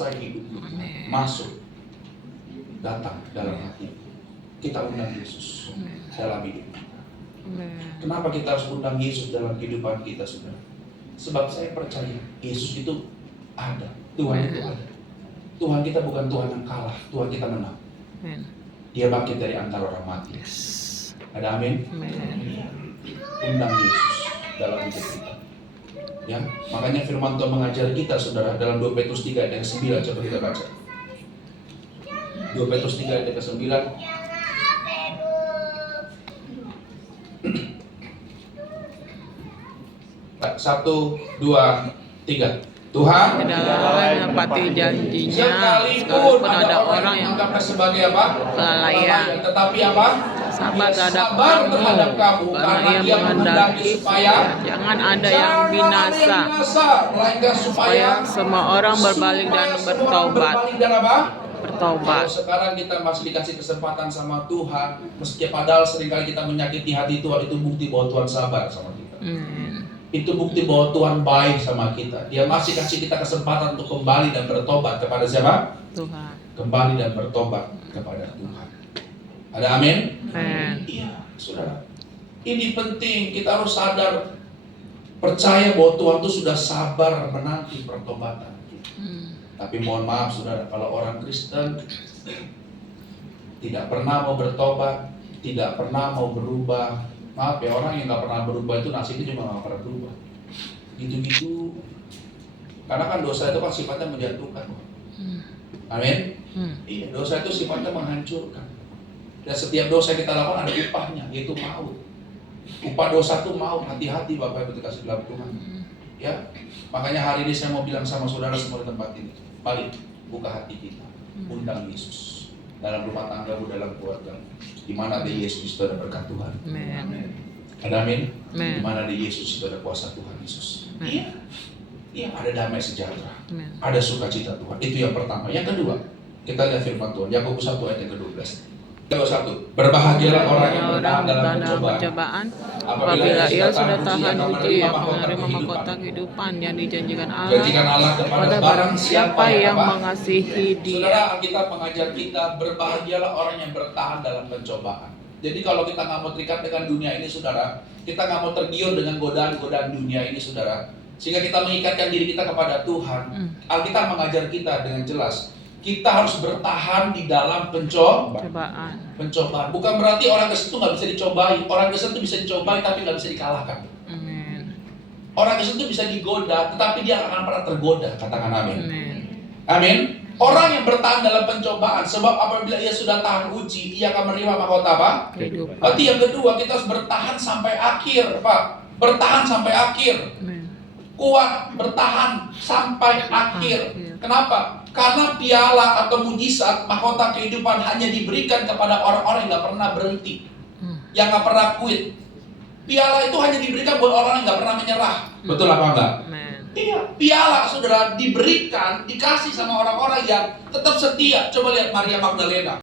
menguasai hidup masuk, datang dalam hati. Kita undang Yesus dalam hidup. Kenapa kita harus undang Yesus dalam kehidupan kita, saudara? Sebab saya percaya Yesus itu ada, Tuhan itu ada. Tuhan kita bukan Tuhan yang kalah, Tuhan kita menang. Dia bangkit dari antara orang mati. Ada amin? Undang Yesus dalam hidup kita. Ya, makanya firman Tuhan mengajar kita, saudara, dalam 2 Petrus 3 ayat yang 9. Coba kita baca. 2 Petrus 3 ayat yang 9. Satu, dua, tiga. Tuhan tidak menepati janjinya, sekalipun ada orang yang menganggapnya sebagai apa? kelalaian, Tetapi apa? sabar terhadap kamu, karena ia menghendaki supaya jangan ada yang binasa, melainkan supaya semua orang berbalik dan bertobat. Kalau sekarang kita masih dikasih kesempatan sama Tuhan, meski padahal seringkali kita menyakiti hati Tuhan, itu bukti bahwa Tuhan sabar sama kita. Itu bukti bahwa Tuhan baik sama kita. Dia masih kasih kita kesempatan untuk kembali dan bertobat kepada siapa? Tuhan. Kembali dan bertobat kepada Tuhan. Ada amin? Iya, saudara. Ini penting, kita harus sadar, percaya bahwa Tuhan itu sudah sabar menanti pertobatan. Tapi mohon maaf, saudara, kalau orang Kristen tidak pernah mau bertobat, tidak pernah mau berubah. Maaf ya, orang yang nggak pernah berubah itu nasibnya juga nggak pernah berubah. Gitu-gitu. Karena kan dosa itu kan sifatnya menjatuhkan. Amin? Iya, dosa itu sifatnya menghancurkan. Dan setiap dosa yang kita lakukan ada upahnya, yaitu maut. Upah dosa itu maut. Hati-hati Bapak Ibu dikasih dalam Tuhan. Ya, makanya hari ini saya mau bilang sama saudara semua di tempat ini, balik, buka hati kita, undang Yesus dalam rumah tanggamu, dalam keluarga. Di mana ada Yesus itu ada berkat Tuhan. Ada amin? Di mana ada Yesus itu ada kuasa Tuhan Yesus. Iya, ada damai sejahtera, ada sukacita Tuhan. Itu yang pertama. Yang kedua, kita lihat firman Tuhan. Yakobus 1 ayat yang ke-12. Yakobus 1. Berbahagialah orang yang bertahan dalam pencobaan, apabila ia sudah tahan uji yang menerima mahkota kehidupan yang dijanjikan Allah kepada barang siapa yang mengasihi Dia. Saudara, Alkitab mengajar kita, berbahagialah orang yang bertahan dalam pencobaan. Jadi kalau kita nggak mau terikat dengan dunia ini, saudara, kita nggak mau tergiur dengan godaan-godaan dunia ini, saudara, sehingga kita mengikatkan diri kita kepada Tuhan. Alkitab mengajar kita dengan jelas, kita harus bertahan di dalam pencobaan. Bukan berarti orang Kristen itu nggak bisa dicobai. Orang Kristen itu bisa dicobai tapi nggak bisa dikalahkan. Orang Kristen itu bisa digoda, tetapi dia akan pernah tergoda. Katakan amin. Amin. Orang yang bertahan dalam pencobaan, sebab apabila ia sudah tahan uji, ia akan menerima mahkota apa? Kehidupan. Berarti yang kedua, kita harus bertahan sampai akhir, Pak. Bertahan sampai akhir. Kuat, bertahan sampai akhir. Kenapa? Karena piala atau mujizat mahkota kehidupan hanya diberikan kepada orang-orang yang gak pernah berhenti, yang gak pernah quit. Piala itu hanya diberikan buat orang yang gak pernah menyerah. Betul apa enggak? Iya, piala saudara diberikan, dikasih sama orang-orang yang tetap setia. Coba lihat Maria Magdalena.